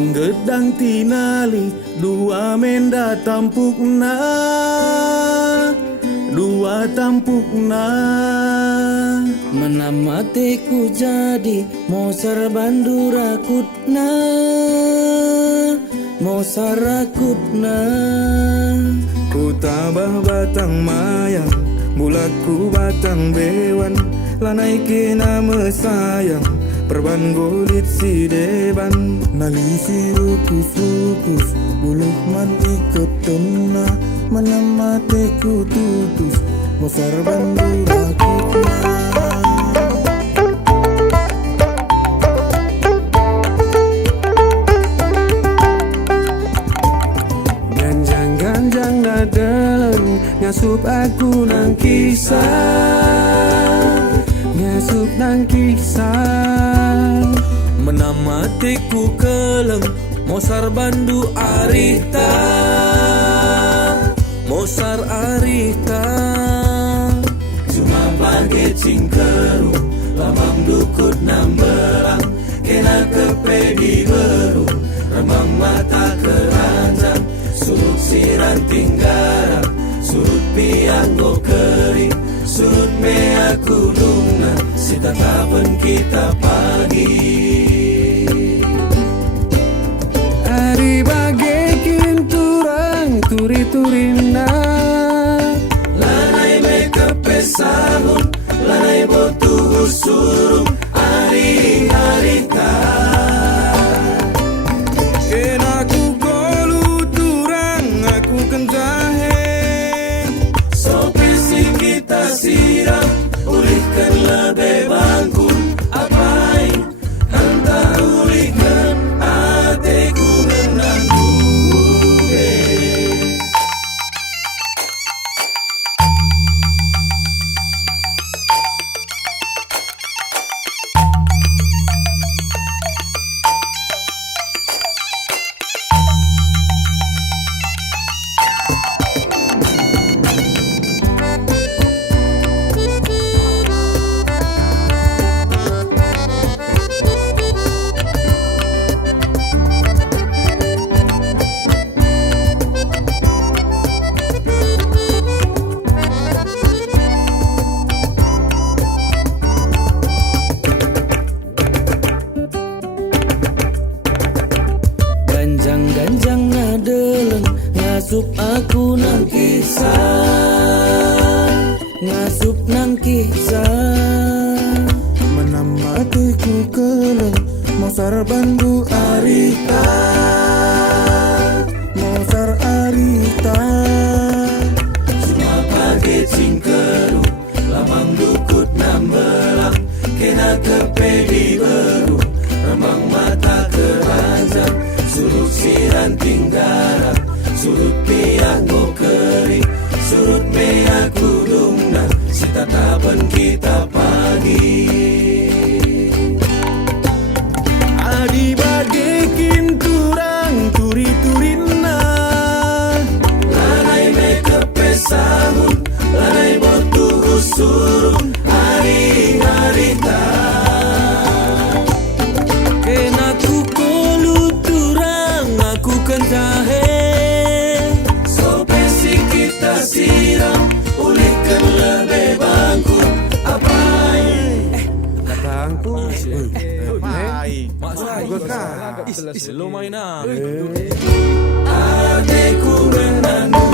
Manggedang tinali dua menda tampukna, dua tampukna. Menamatiku jadi mosar bandu rakutna, mosar rakutna. Ku tabah batang mayang, bulatku batang bewan, lanai kena mesayang, perban golit si deban. Nalisi rukus-rukus, buluh man iketena, menamatiku tutus, mosar bandu rakutna. Ganjang-ganjang dalam ngasup aku nang kisah, ngasup nang kisah. Menamatiku keleng mosar bandu arita, mosar arita. Cuma pagi cingkeru, lamang dukut nambelang, kena kepedi beru, remang mata keranjang, surut siran tinggarak, surut pianggo kering, surut mea kudungna, si tatapan kita pagi. Ari bagekin turang turi-turina, Lanai me kepesahun, lanai botu usurum, ari harita. kena ku golu turang aku kenjahe. Sopesi kita siram, pulihkan lebih bangkun, apai hantar pulihkan hatiku menantu. Ganjang-ganjang nadeleng ngasup aku nang kisah, ngasup nang kisah. Menamatiku keleng, mosar bandu arita, mosar arita. Cuma pagi cingkeru, lamang dukut nambelang, kena kepedi beru, remang mata keranjang, surut siran tinggarak, surut pianggo kering, surut mea kudungna, si tatapan kita pagi. Adi bagekin turang turi-turina, lanai me kepesahun, lanai botu usurun, hari harita. Kena ku kolu turang aku kenjahe. Sopesi kita siram, pulihkan lebih bangkun, apai Katangku Lo main ah. hatiku menandu.